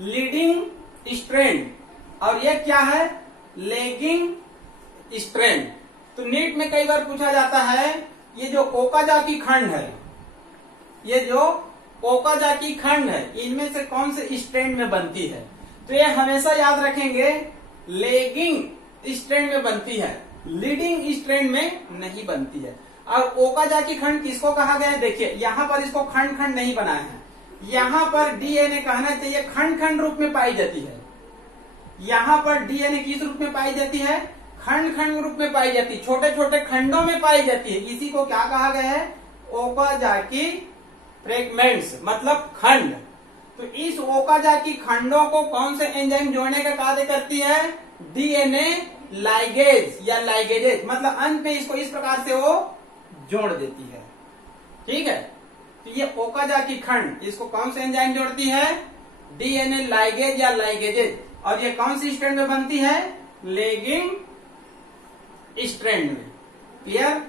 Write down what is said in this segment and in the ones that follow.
Leading strand और ये क्या है, लैगिंग स्ट्रैंड। तो नीट में कई बार पूछा जाता है ये जो ओकाजाकी खंड है, ये जो ओकाजाकी खंड है, इनमें से कौन से स्ट्रैंड में बनती है। तो ये हमेशा याद रखेंगे, लैगिंग स्ट्रैंड में बनती है, लीडिंग स्ट्रैंड में नहीं बनती है। और ओकाजाकी खंड किसको कहा गया है, देखिए यहाँ पर इसको खंड खंड नहीं बनाया है, यहाँ पर डीएनए कहना चाहिए खंड खंड रूप में पाई जाती है। यहाँ पर डीएनए किस रूप में पाई जाती है, खंड खंड रूप में पाई जाती है, छोटे छोटे खंडों में पाई जाती है। इसी को क्या कहा गया है, ओकाजाकी फ्रेगमेंट्स, मतलब खंड। तो इस ओकाजाकी खंडों को कौन से एंजाइम जोड़ने का कार्य करती है, डीएनए लाइगेज या लाइगेजेज, मतलब अंत में इसको इस प्रकार से वो जोड़ देती है। ठीक है, तो ये ओकाजाकी खंड, इसको कौन से एंजाइम जोड़ती है, डीएनए लाइगेज या लाइगेजेज। और ये कौन सी स्ट्रैंड में बनती है, लैगिंग स्ट्रैंड में। क्लियर।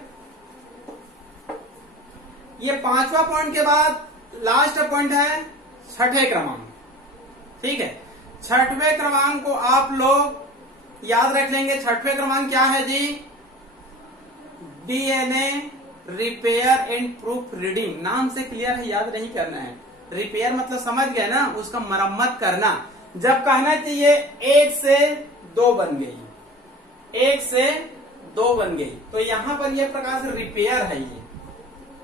ये पांचवा पॉइंट के बाद लास्ट पॉइंट है छठे क्रमांक। ठीक है, छठवें क्रमांक को आप लोग याद रख लेंगे। छठवें क्रमांक क्या है जी, DNA repair and proof reading. नाम से क्लियर है, याद नहीं करना है। रिपेयर मतलब समझ गए ना, उसका मरम्मत करना। जब कहना चाहिए 1 से 2 बन गई, 1 से 2 बन गई, तो यहां पर यह प्रकार से रिपेयर है। ये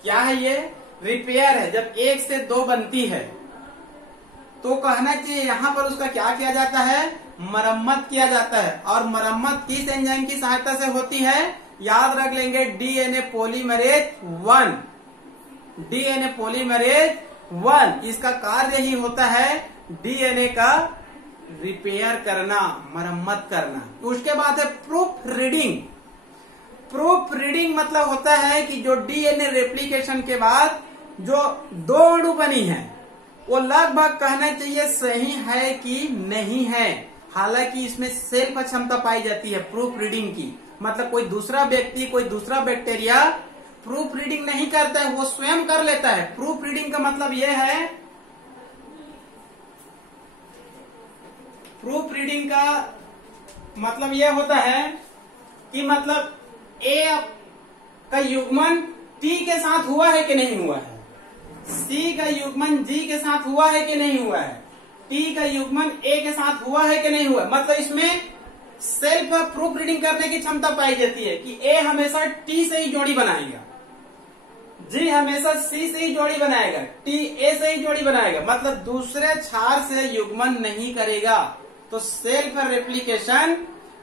क्या है, ये रिपेयर है। जब 1 से 2 बनती है तो कहना चाहिए यहां पर उसका क्या किया जाता है, मरम्मत किया जाता है। और मरम्मत किस एंजाइम की सहायता से होती है, याद रख लेंगे, डीएनए पॉलीमरेज 1। डीएनए पॉलीमरेज 1, इसका कार्य ही होता है डीएनए का रिपेयर करना, मरम्मत करना। उसके बाद है प्रूफ रीडिंग। प्रूफ रीडिंग मतलब होता है कि जो डीएनए रेप्लिकेशन के बाद जो 2 अणु बनी है वो लगभग कहना चाहिए सही है कि नहीं है। हालांकि इसमें सेल्फ क्षमता पाई जाती है प्रूफ रीडिंग की, मतलब कोई दूसरा व्यक्ति, कोई दूसरा बैक्टीरिया प्रूफ रीडिंग नहीं करता है, वो स्वयं कर लेता है। प्रूफ रीडिंग का मतलब यह है, प्रूफ रीडिंग का मतलब यह होता है कि मतलब ए का युग्मन टी के साथ हुआ है कि नहीं हुआ है, सी का युग्मन जी के साथ हुआ है कि नहीं हुआ है, टी का युग्मन ए के साथ हुआ है कि नहीं हुआ है। मतलब इसमें सेल्फ प्रूफ रीडिंग करने की क्षमता पाई जाती है कि ए हमेशा टी से ही जोड़ी बनाएगा, जी हमेशा सी से ही जोड़ी बनाएगा, टी ए से ही जोड़ी बनाएगा, मतलब दूसरे क्षार से युग्मन नहीं करेगा। तो सेल्फ रेप्लिकेशन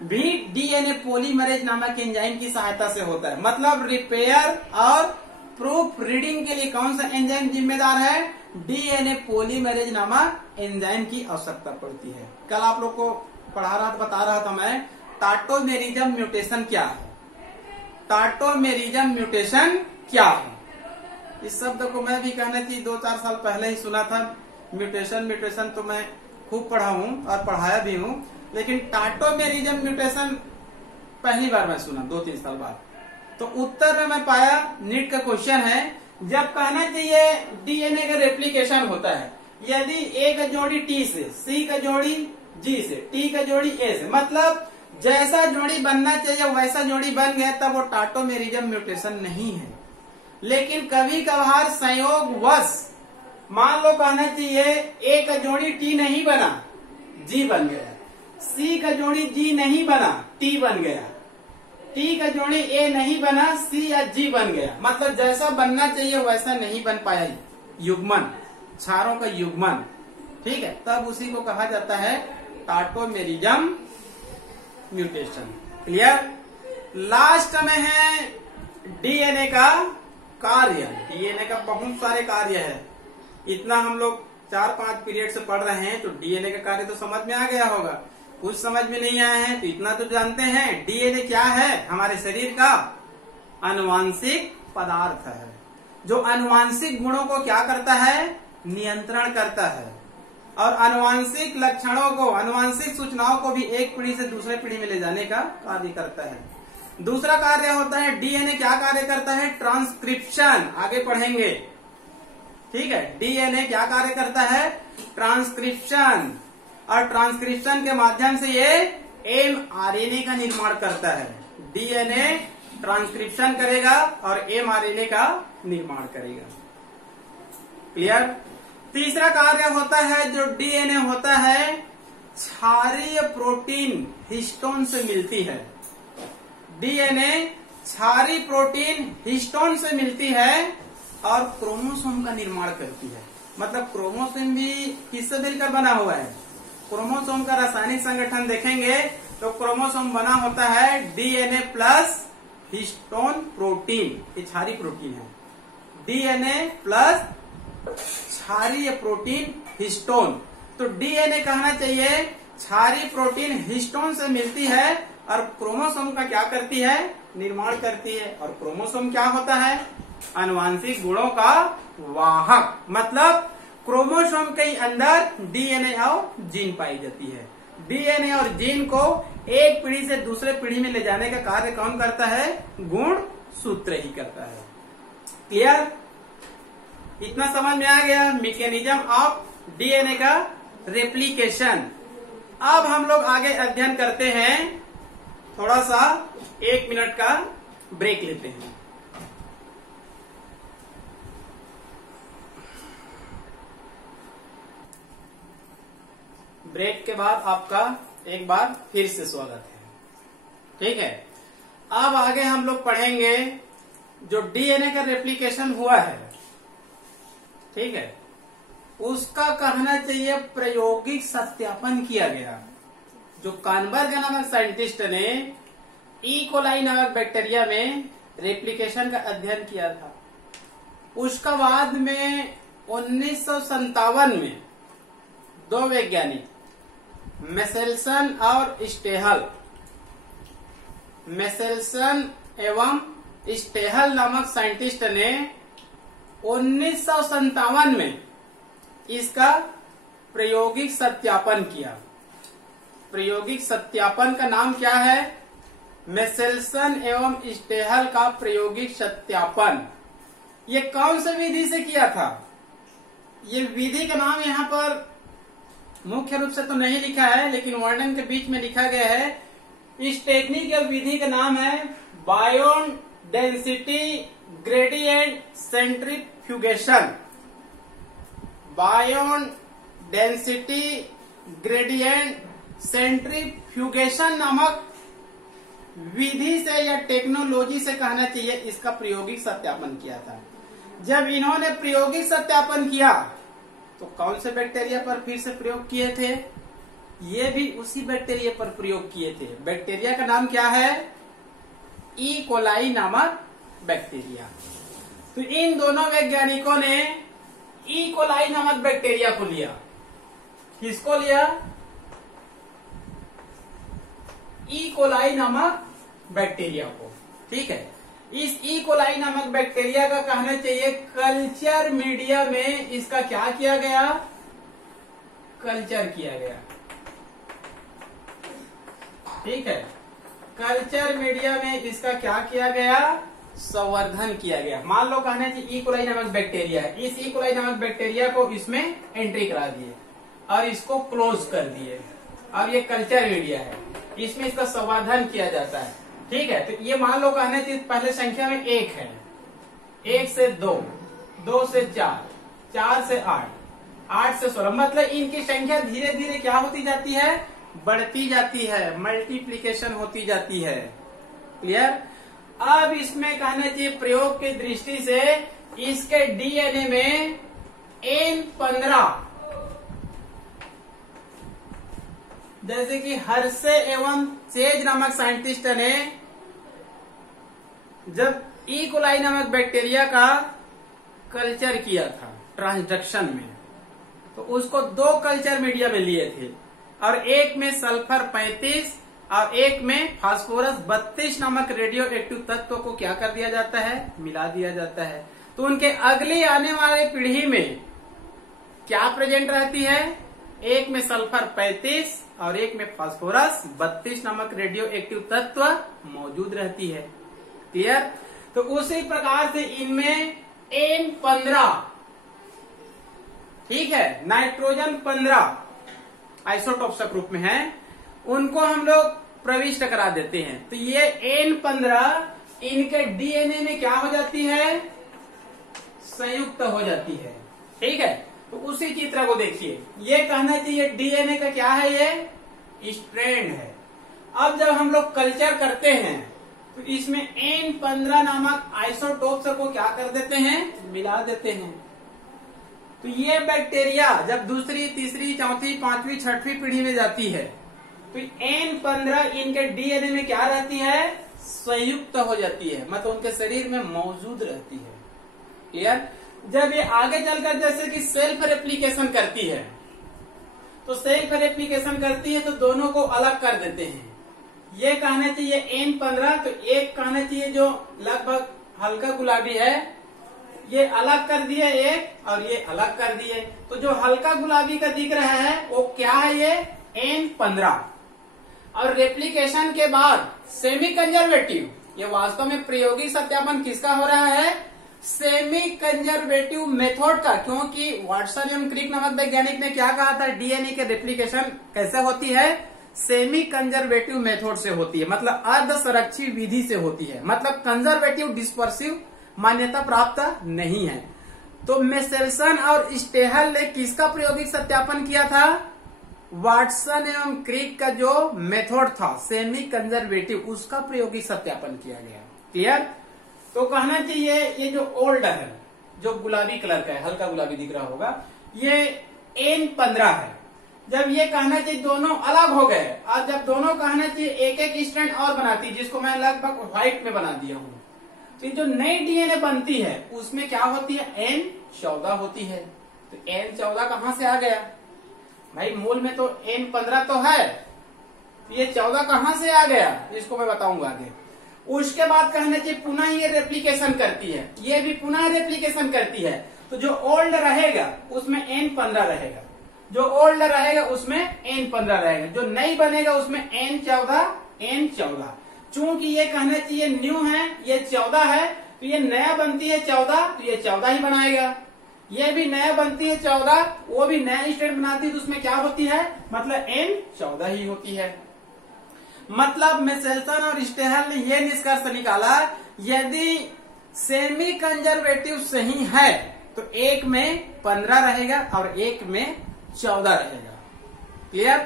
भी डीएनए पॉलीमरेज नामक एंजाइम की सहायता से होता है। मतलब रिपेयर और प्रूफ रीडिंग के लिए कौन सा एंजाइम जिम्मेदार है, डीएनए पॉलीमरेज नामक एंजाइम की आवश्यकता पड़ती है। कल आप लोग को पढ़ा रहा था, बता रहा था मैं, टाटोमेरिज्म म्यूटेशन क्या है, टाटोमेरिज्म म्यूटेशन क्या है। इस शब्द को मैं भी कहना चाहिए 2-4 साल पहले ही सुना था। म्यूटेशन तो मैं खूब पढ़ा हूँ और पढ़ाया भी हूँ, लेकिन टाटोमेरिज्म म्यूटेशन पहली बार मैं सुना 2-3 साल बाद। तो उत्तर में मैं पाया, नीट का क्वेश्चन है, जब कहना चाहिए डीएनए का रेप्लिकेशन होता है, यदि ए का जोड़ी टी से, सी का जोड़ी जी से, टी का जोड़ी ए से, मतलब जैसा जोड़ी बनना चाहिए वैसा जोड़ी बन गया, तब वो टाटोमेरिज्म म्यूटेशन नहीं है। लेकिन कभी कभार संयोगवश मान लो कहना चाहिए ए का जोड़ी टी नहीं बना, जी बन गया, सी का जोड़ी जी नहीं बना, टी बन गया, टी का जोड़ी ए नहीं बना, सी या जी बन गया। मतलब जैसा बनना चाहिए वैसा नहीं बन पाया, युग्मन, क्षारों का युग्मन। ठीक है, तब उसी को कहा जाता है टाटोमेरिज्म म्यूटेशन। क्लियर। लास्ट में है डीएनए का कार्य। डीएनए का बहुत सारे कार्य है, इतना हम लोग 4-5 पीरियड से पढ़ रहे हैं, तो डीएनए का कार्य तो समझ में आ गया होगा। कुछ समझ में नहीं आया है तो इतना तो जानते हैं, डीएनए क्या है, हमारे शरीर का आनुवांशिक पदार्थ है, जो आनुवांशिक गुणों को क्या करता है, नियंत्रण करता है, और आनुवांशिक लक्षणों को, आनुवांशिक सूचनाओं को भी एक पीढ़ी से दूसरे पीढ़ी में ले जाने का कार्य करता है। दूसरा कार्य होता है, डीएनए क्या कार्य करता है, ट्रांसक्रिप्शन। आगे पढ़ेंगे, ठीक है। डीएनए क्या कार्य करता है, ट्रांसक्रिप्शन। और ट्रांसक्रिप्शन के माध्यम से ये mRNA का निर्माण करता है। डीएनए ट्रांसक्रिप्शन करेगा और mRNA का निर्माण करेगा। क्लियर। तीसरा कार्य होता है जो डीएनए होता है, क्षारीय प्रोटीन हिस्टोन से मिलती है। डीएनए क्षारीय प्रोटीन हिस्टोन से मिलती है और क्रोमोसोम का निर्माण करती है। मतलब क्रोमोसोम भी किससे मिलकर बना हुआ है? क्रोमोसोम का रासायनिक संगठन देखेंगे तो क्रोमोसोम बना होता है डीएनए प्लस हिस्टोन प्रोटीन, ये क्षारीय प्रोटीन है। डीएनए प्लस क्षारीय प्रोटीन हिस्टोन। तो डीएनए कहना चाहिए क्षारीय प्रोटीन हिस्टोन से मिलती है और क्रोमोसोम का क्या करती है? निर्माण करती है। और क्रोमोसोम क्या होता है? आनुवांशिक गुणों का वाहक। मतलब क्रोमोसोम के अंदर डीएनए और जीन पाई जाती है। डीएनए और जीन को एक पीढ़ी से दूसरे पीढ़ी में ले जाने का कार्य कौन करता है? गुणसूत्र ही करता है। क्लियर। इतना समझ में आ गया मैकेनिज्म ऑफ डीएनए का रेप्लिकेशन। अब हम लोग आगे अध्ययन करते हैं। थोड़ा सा 1 मिनट का ब्रेक लेते हैं। ब्रेक के बाद आपका एक बार फिर से स्वागत है। ठीक है। अब आगे हम लोग पढ़ेंगे जो डीएनए का रेप्लिकेशन हुआ है, ठीक है, उसका कहना चाहिए प्रायोगिक सत्यापन किया गया। जो कानबर्ग नामक साइंटिस्ट ने ई कोलाई नामक बैक्टीरिया में रेप्लिकेशन का अध्ययन किया था, उसका बाद में 1957 में 2 वैज्ञानिक मेसेल्सन और स्टेहल, मेसेल्सन एवं स्टेहल नामक साइंटिस्ट ने 1957 में इसका प्रायोगिक सत्यापन किया। प्रायोगिक सत्यापन का नाम क्या है? मेसेल्सन एवं स्टेहल का प्रायोगिक सत्यापन। ये कौन सी विधि से किया था? ये विधि का नाम यहाँ पर मुख्य रूप से तो नहीं लिखा है, लेकिन वर्णन के बीच में लिखा गया है। इस टेक्निक या विधि का नाम है buoyant density gradient centrifugation. Buoyant density gradient centrifugation नामक विधि से या टेक्नोलॉजी से कहना चाहिए इसका प्रायोगिक सत्यापन किया था। जब इन्होंने प्रायोगिक सत्यापन किया तो कौन से बैक्टीरिया पर फिर से प्रयोग किए थे? ये भी उसी बैक्टीरिया पर प्रयोग किए थे। बैक्टीरिया का नाम क्या है? ई कोलाई नामक बैक्टीरिया। तो इन दोनों वैज्ञानिकों ने ई कोलाई नामक बैक्टीरिया को लिया। किसको लिया? ई कोलाई नामक बैक्टीरिया को। ठीक है। इस ई कोलाई नामक बैक्टीरिया का कहना चाहिए कल्चर मीडिया में इसका क्या किया गया? कल्चर किया गया। ठीक है। कल्चर मीडिया में इसका क्या किया गया? संवर्धन किया गया। मान लो कहना चाहिए ई कोलाई नामक बैक्टीरिया है। इस ई कोलाई नामक बैक्टीरिया को इसमें एंट्री करा दिए और इसको क्लोज कर दिए। अब ये कल्चर मीडिया है, इसमें इसका संवर्धन किया जाता है। ठीक है। तो ये मान लो कहने चाहिए पहले संख्या में 1 है, 1 से 2, 2 से 4, 4 से 8, 8 से 16। मतलब इनकी संख्या धीरे धीरे क्या होती जाती है? बढ़ती जाती है, मल्टीप्लीकेशन होती जाती है। क्लियर। अब इसमें कहना चाहिए प्रयोग की दृष्टि से इसके डीएनए में N15 जैसे कि हर्षे एवं चेज नामक साइंटिस्ट ने जब ई कोलाई नामक बैक्टीरिया का कल्चर किया था ट्रांसडक्शन में, तो उसको 2 कल्चर मीडिया में लिए थे और एक में सल्फर 35 और एक में फास्फोरस 32 नामक रेडियो एक्टिव तत्व को क्या कर दिया जाता है? मिला दिया जाता है। तो उनके अगली आने वाले पीढ़ी में क्या प्रेजेंट रहती है? एक में सल्फर 35 और एक में फास्फोरस 32 नामक रेडियो एक्टिव तत्व मौजूद रहती है। क्लियर। तो उसी प्रकार से इनमें N15, ठीक है, नाइट्रोजन 15 आइसोटोप ग्रुप में है, उनको हम लोग प्रविष्ट करा देते हैं। तो ये N15 इनके डीएनए में क्या हो जाती है, संयुक्त हो जाती है। ठीक है, तो उसी चित्र को देखिए, ये कहना चाहिए डीएनए का क्या है, ये स्ट्रैंड है। अब जब हम लोग कल्चर करते हैं तो इसमें N15 नामक आइसोटोप्स को क्या कर देते हैं, मिला देते हैं। तो ये बैक्टीरिया जब दूसरी, तीसरी, चौथी, पांचवी, छठवीं पीढ़ी में जाती है तो N15 इनके डीएनए में क्या रहती है, संयुक्त हो जाती है, मतलब उनके शरीर में मौजूद रहती है। क्लियर। जब ये आगे चलकर जैसे कि सेल्फ रेप्लिकेशन करती है, तो सेल्फ रेप्लिकेशन करती है तो दोनों को अलग कर देते हैं। ये कहना चाहिए N15, तो एक कहना चाहिए जो लगभग हल्का गुलाबी है, ये अलग कर दिए एक, और ये अलग कर दिए। तो जो हल्का गुलाबी का दिख रहा है वो क्या है, ये N15। और रेप्लिकेशन के बाद सेमी कंजर्वेटिव, ये वास्तव में प्रायोगिक सत्यापन किसका हो रहा है, सेमी कंजर्वेटिव मेथड का, क्योंकि वाटसन एवं क्रिक नामक वैज्ञानिक ने क्या कहा था, डीएनए के रेप्लिकेशन कैसे होती है, सेमी कंजर्वेटिव मेथड से होती है, मतलब अर्ध संरक्षित विधि से होती है, मतलब कंजर्वेटिव डिस्पर्सिव मान्यता प्राप्त नहीं है। तो मेसेल्सन और स्टेहल ने किसका प्रायोगिक सत्यापन किया था, वाटसन एवं क्रिक का जो मेथड था सेमी कंजर्वेटिव, उसका प्रायोगिक सत्यापन किया गया। क्लियर। तो कहना चाहिए ये जो ओल्ड है, जो गुलाबी कलर का है, हल्का गुलाबी दिख रहा होगा, ये N15 है। जब ये कहना चाहिए दोनों अलग हो गए, और जब दोनों कहना चाहिए एक एक स्ट्रैंड और बनाती, जिसको मैं लगभग व्हाइट में बना दिया हूं, तो जो नई डीएनए बनती है उसमें क्या होती है, N14 होती है। तो N14 कहां से आ गया भाई, मूल में तो N15 तो है, तो ये 14 कहां से आ गया, इसको मैं बताऊंगा आगे। उसके बाद कहना चाहिए पुनः ये रेप्लिकेशन करती है, ये भी पुनः रेप्लिकेशन करती है। तो जो ओल्ड रहेगा उसमें N15 रहेगा, जो ओल्ड रहेगा उसमें N15 रहेगा, जो नई बनेगा उसमें N14। चूंकि ये कहना चाहिए न्यू है, ये 14 है, तो ये नया बनती है 14, तो ये 14 ही बनाएगा। ये भी नया बनती है 14, वो भी नया स्ट्रैंड बनाती है, तो उसमें क्या होती है, मतलब N14 ही होती है। मतलब मेसेल्सन और स्टेहल ने यह निष्कर्ष निकाला, यदि सेमी कंजर्वेटिव सही है तो एक में 15 रहेगा और एक में 14 रहेगा। क्लियर।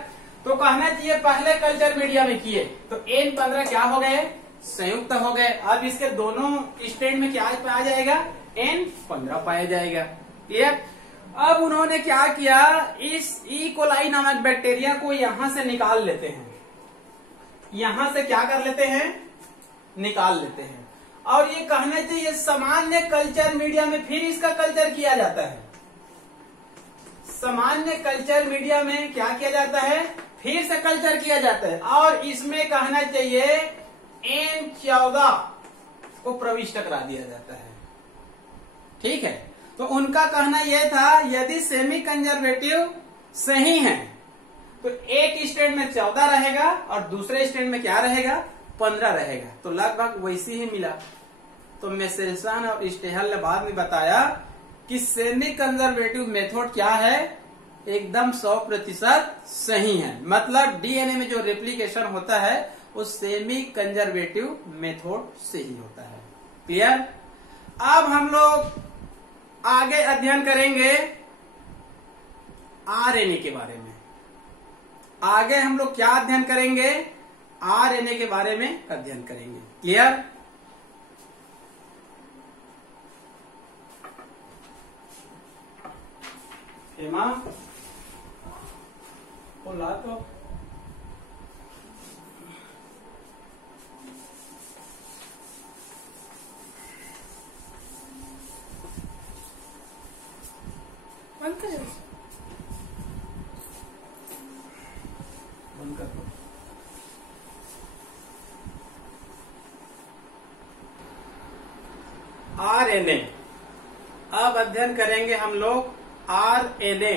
तो कहना चाहिए पहले कल्चर मीडिया में किए तो N15 क्या हो गए, संयुक्त हो गए। अब इसके दोनों स्ट्रैंड में क्या पाया जाएगा, N15 पाया जाएगा। क्लियर। अब उन्होंने क्या किया, इस ई कोलाई नामक बैक्टीरिया को यहां से निकाल लेते हैं, यहां से क्या कर लेते हैं, निकाल लेते हैं। और ये कहना चाहिए सामान्य कल्चर मीडिया में फिर इसका कल्चर किया जाता है। सामान्य कल्चर मीडिया में क्या किया जाता है, फिर से कल्चर किया जाता है, और इसमें कहना चाहिए N14 को प्रविष्ट करा दिया जाता है। ठीक है। तो उनका कहना यह था, यदि सेमी कंजर्वेटिव सही है तो एक स्ट्रैंड में 14 रहेगा और दूसरे स्ट्रैंड में क्या रहेगा, 15 रहेगा। तो लगभग वैसी ही मिला। तो मेसेल्सन और स्टेहल ने बाद में बताया कि सेमी कंजर्वेटिव मेथड क्या है, एकदम 100% सही है। मतलब डीएनए में जो रेप्लिकेशन होता है वो सेमी कंजर्वेटिव मेथड से ही होता है। क्लियर। अब हम लोग आगे अध्ययन करेंगे आरएनए के बारे में। आगे हम लोग क्या अध्ययन करेंगे, आरएनए के बारे में अध्ययन करेंगे। क्लियर। हेमा बोला तो बंद कर दो। आरएनए। अब अध्ययन करेंगे हम लोग आरएनए।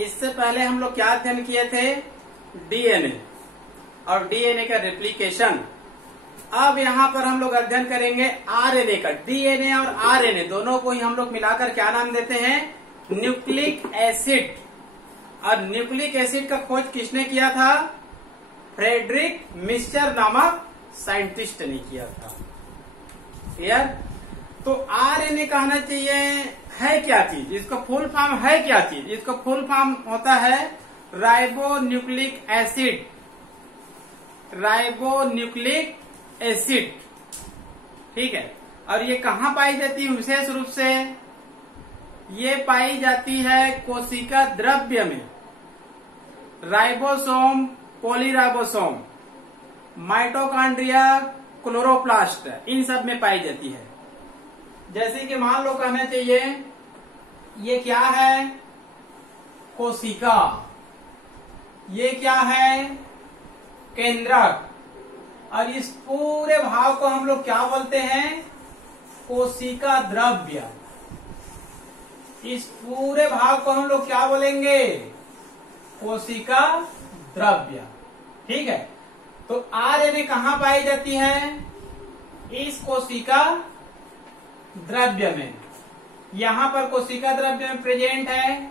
इससे पहले हम लोग क्या अध्ययन किए थे, डीएनए और डीएनए का रेप्लिकेशन। अब यहाँ पर हम लोग अध्ययन करेंगे आरएनए का। डीएनए और आरएनए दोनों को ही हम लोग मिलाकर क्या नाम देते हैं, न्यूक्लिक एसिड। और न्यूक्लिक एसिड का खोज किसने किया था? फ्रेडरिक मिक्सचर नामक साइंटिस्ट ने किया था। क्लियर? तो आरएनए कहना चाहिए है क्या चीज, इसका फुल फॉर्म है क्या चीज? इसका फुल फॉर्म होता है ribo nucleic acid. Ribo nucleic acid, ठीक है। और ये कहाँ पाई जाती है? विशेष रूप से ये पाई जाती है कोशिका द्रव्य में, राइबोसोम, पॉलीराइबोसोम, माइटोकॉन्ड्रिया, क्लोरोप्लास्ट, इन सब में पाई जाती है। जैसे कि मान लो कहना चाहिए ये क्या है? कोशिका। ये क्या है? केंद्रक। और इस पूरे भाग को हम लोग क्या बोलते हैं? कोशिका द्रव्य। इस पूरे भाग को हम लोग क्या बोलेंगे? कोशिका द्रव्य, ठीक है। तो आरएनए कहाँ पाई जाती है? इस कोशिका द्रव्य में। यहां पर कोशिका द्रव्य में प्रेजेंट है।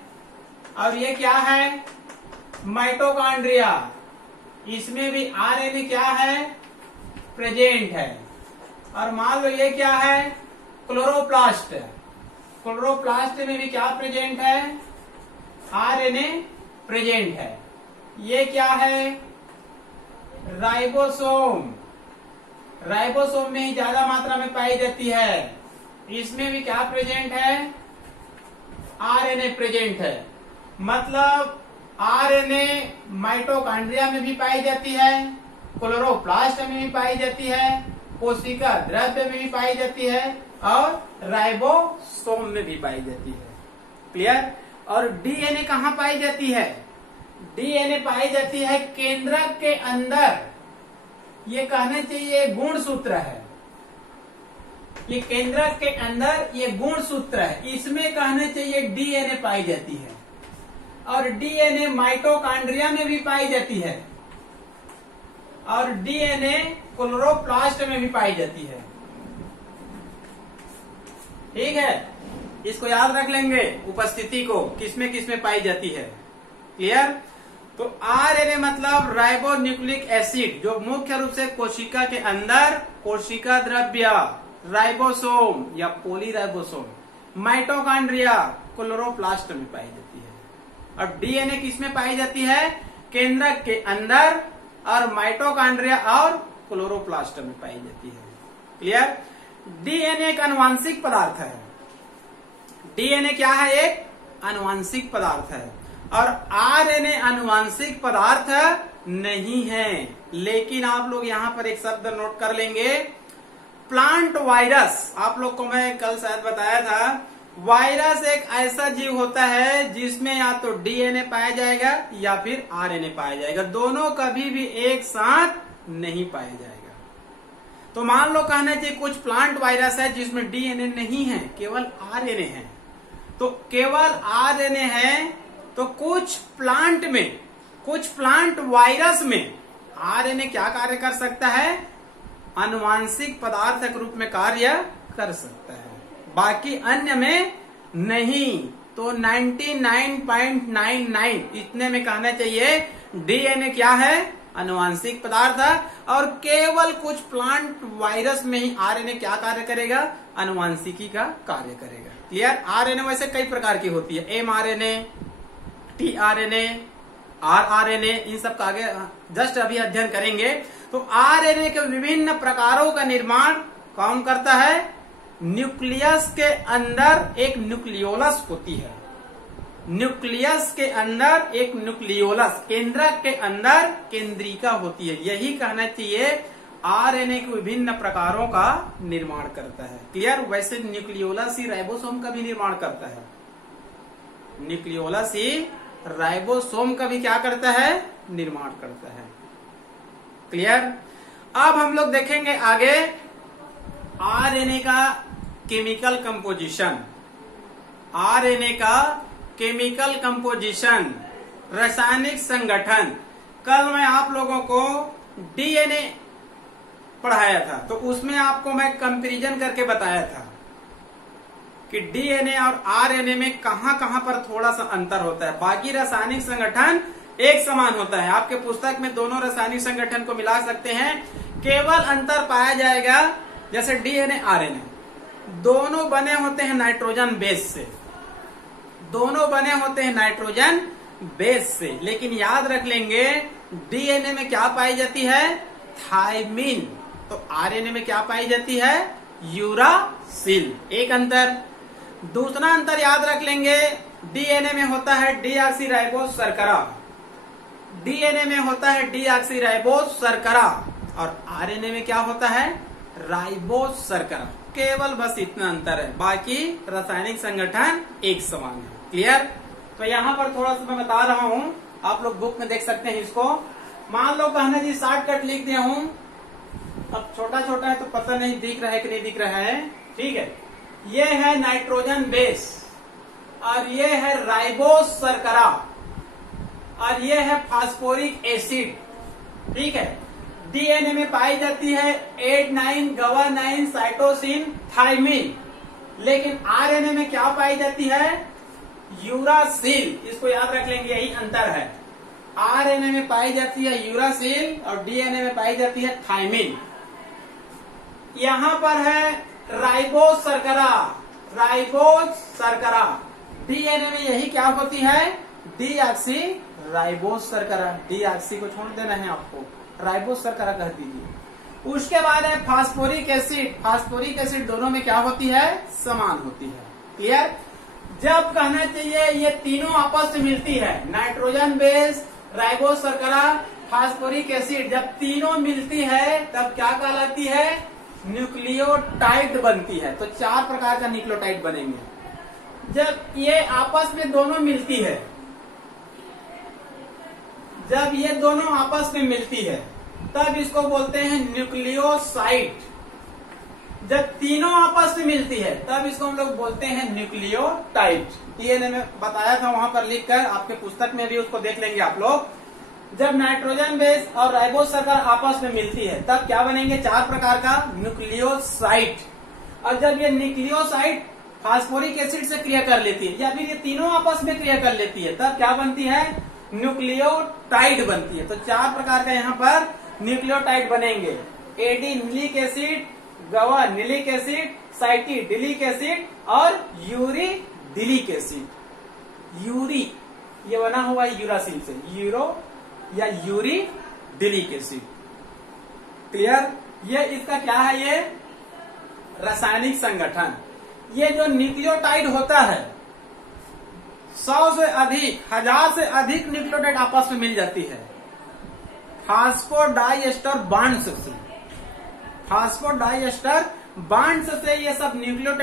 और ये क्या है? माइटोकॉन्ड्रिया। इसमें भी आरएनए क्या है? प्रेजेंट है। और मान लो ये क्या है? क्लोरोप्लास्ट। क्लोरोप्लास्ट में भी क्या प्रेजेंट है? आरएनए प्रेजेंट है। ये क्या है? राइबोसोम। राइबोसोम में ही ज्यादा मात्रा में पाई जाती है। इसमें भी क्या प्रेजेंट है? आरएनए प्रेजेंट है। मतलब आरएनए माइटोकॉन्ड्रिया में भी पाई जाती है, क्लोरोप्लास्ट में भी पाई जाती है, कोशिका द्रव्य में भी पाई जाती है और राइबोसोम में भी पाई जाती है। क्लियर? और डीएनए कहाँ पाई जाती है? डीएनए पाई जाती है केंद्रक के अंदर। ये कहना चाहिए गुणसूत्र है। ये केंद्रक के अंदर ये गुणसूत्र है, इसमें कहना चाहिए डीएनए पाई जाती है। और डीएनए माइटोकॉन्ड्रिया में भी पाई जाती है और डीएनए क्लोरोप्लास्ट में भी पाई जाती है। ठीक है, इसको याद रख लेंगे उपस्थिति को, किसमें पाई जाती है। क्लियर? तो आरएनए मतलब राइबो न्यूक्लिक एसिड, जो मुख्य रूप से कोशिका के अंदर कोशिका द्रव्य, राइबोसोम या पॉलीराइबोसोम, माइटोकॉन्ड्रिया, क्लोरोप्लास्ट में पाई जाती है। और डीएनए किसमें पाई जाती है? केंद्रक के अंदर और माइटोकॉन्ड्रिया और क्लोरोप्लास्ट में पाई जाती है। क्लियर? डीएनए एक आनुवांशिक पदार्थ है। डीएनए क्या है? एक आनुवांशिक पदार्थ है। और आरएनए आनुवांशिक पदार्थ नहीं है। लेकिन आप लोग यहां पर एक शब्द नोट कर लेंगे, प्लांट वायरस। आप लोग को मैं कल शायद बताया था, वायरस एक ऐसा जीव होता है जिसमें या तो डीएनए पाया जाएगा या फिर आरएनए पाया जाएगा, दोनों कभी भी एक साथ नहीं पाया जाएगा। तो मान लो कहना चाहिए कुछ प्लांट वायरस है जिसमें डीएनए नहीं है, केवल आरएनए है। तो केवल आरएनए है, तो कुछ प्लांट में, कुछ प्लांट वायरस में आरएनए क्या कार्य कर सकता है? आनुवांशिक पदार्थ के रूप में कार्य कर सकता है, बाकी अन्य में नहीं। तो 99.99 इतने में कहना चाहिए डीएनए क्या है? आनुवांशिक पदार्थ है। और केवल कुछ प्लांट वायरस में ही आरएनए क्या कार्य करेगा? आनुवांशिकी का कार्य करेगा। क्लियर? आरएनए वैसे कई प्रकार की होती है, एमआरएनए, टीआरएनए, आरआरएनए, इन सब का आगे जस्ट अभी अध्ययन करेंगे। तो आरएनए के विभिन्न प्रकारों का निर्माण कौन करता है? न्यूक्लियस के अंदर एक न्यूक्लियोलस होती है। न्यूक्लियस के अंदर एक न्यूक्लियोलस, केंद्रक के अंदर केंद्रिका होती है। यही कहना चाहिए आरएनए के विभिन्न प्रकारों का निर्माण करता है। क्लियर? वैसे न्यूक्लियोलस ही राइबोसोम का भी निर्माण करता है। न्यूक्लियोलस ही राइबोसोम का भी क्या करता है? निर्माण करता है। क्लियर? अब हम लोग देखेंगे आगे आरएनए का केमिकल कंपोजिशन। आरएनए का केमिकल कंपोजिशन, रासायनिक संगठन। कल मैं आप लोगों को डीएनए पढ़ाया था, तो उसमें आपको मैं कंपैरिजन करके बताया था। कि डीएनए और आरएनए में कहां कहां पर थोड़ा सा अंतर होता है, बाकी रासायनिक संगठन एक समान होता है। आपके पुस्तक में दोनों रासायनिक संगठन को मिला सकते हैं, केवल अंतर पाया जाएगा जैसे डीएनए आरएनए दोनों बने होते हैं नाइट्रोजन बेस से, दोनों बने होते हैं नाइट्रोजन बेस से। लेकिन याद रख लेंगे डीएनए में क्या पाई जाती है, थायमिन, तो आरएनए में क्या पाई जाती है, यूरासिल। एक अंतर। दूसरा अंतर याद रख लेंगे, डीएनए में होता है डीऑक्सीराइबोज शर्करा, डीएनए में होता है डीऑक्सीराइबोज शर्करा और आरएनए में क्या होता है, राइबोज शर्करा। केवल बस इतना अंतर है, बाकी रासायनिक संगठन एक समान है। क्लियर? तो यहाँ पर थोड़ा सा मैं बता रहा हूँ, आप लोग बुक में देख सकते हैं इसको। मान लो कहना जी शॉर्टकट लिख दिया हूँ, अब छोटा छोटा है तो पता नहीं दिख रहा है कि नहीं दिख रहा है, ठीक है। ये है नाइट्रोजन बेस और ये है राइबोज शर्करा और ये है फास्फोरिक एसिड, ठीक है। डीएनए में पाई जाती है एडेनाइन, गवानाइन, साइटोसिन, थायमिन, लेकिन आरएनए में क्या पाई जाती है, यूरासिल। इसको याद रख लेंगे, यही अंतर है। आरएनए में पाई जाती है यूरासिल और डीएनए में पाई जाती है थायमिन। यहाँ पर है राइबोज शर्करा, राइबोज शर्करा। डीएनए में यही क्या होती है, डीऑक्सी राइबोज शर्करा। डीऑक्सी को छोड़ देना है आपको, राइबोज शर्करा कह दीजिए। उसके बाद है फास्फोरिक एसिड, फास्फोरिक एसिड दोनों में क्या होती है, समान होती है। क्लियर? जब कहना चाहिए ये तीनों आपस में मिलती है, नाइट्रोजन बेस, राइबोज शर्करा, फास्फोरिक एसिड, जब तीनों मिलती है तब क्या कहलाती है, न्यूक्लियोटाइड बनती है। तो 4 प्रकार का न्यूक्लियोटाइड बनेंगे। जब ये आपस में दोनों मिलती है, जब ये दोनों आपस में मिलती है तब इसको बोलते हैं न्यूक्लियोसाइड। जब तीनों आपस में मिलती है तब इसको हम लोग बोलते हैं न्यूक्लियोटाइड। डीएनए में बताया था, वहां पर लिखकर आपके पुस्तक में भी उसको देख लेंगे आप लोग। जब नाइट्रोजन बेस और राइबोज शर्करा आपस में मिलती है तब क्या बनेंगे, 4 प्रकार का न्यूक्लियोसाइड। और जब ये न्यूक्लियोसाइड फास्फोरिक एसिड से क्रिया कर लेती है या फिर ये तीनों आपस में क्रिया कर लेती है तब क्या बनती है, न्यूक्लियोटाइड बनती है। तो 4 प्रकार का यहाँ पर न्यूक्लियोटाइड बनेंगे, एडिनिलिक एसिड, गवा निलिक एसिड, साइटिडिलिक एसिड और यूरिडिलिक एसिड। यूरी ये बना हुआ है यूरासिल से, यूरो या यूरिडिलिक एसिड। क्लियर? ये इसका क्या है, ये रासायनिक संगठन। ये जो न्यूक्लियोटाइड होता है 100 से अधिक, 1000 से अधिक न्यूक्लियोटाइड आपस में मिल जाती है फास्फोडाइएस्टर बॉन्ड्स से। फास्फोडाइएस्टर बॉन्ड्स से ये सब न्यूक्लियोटाइड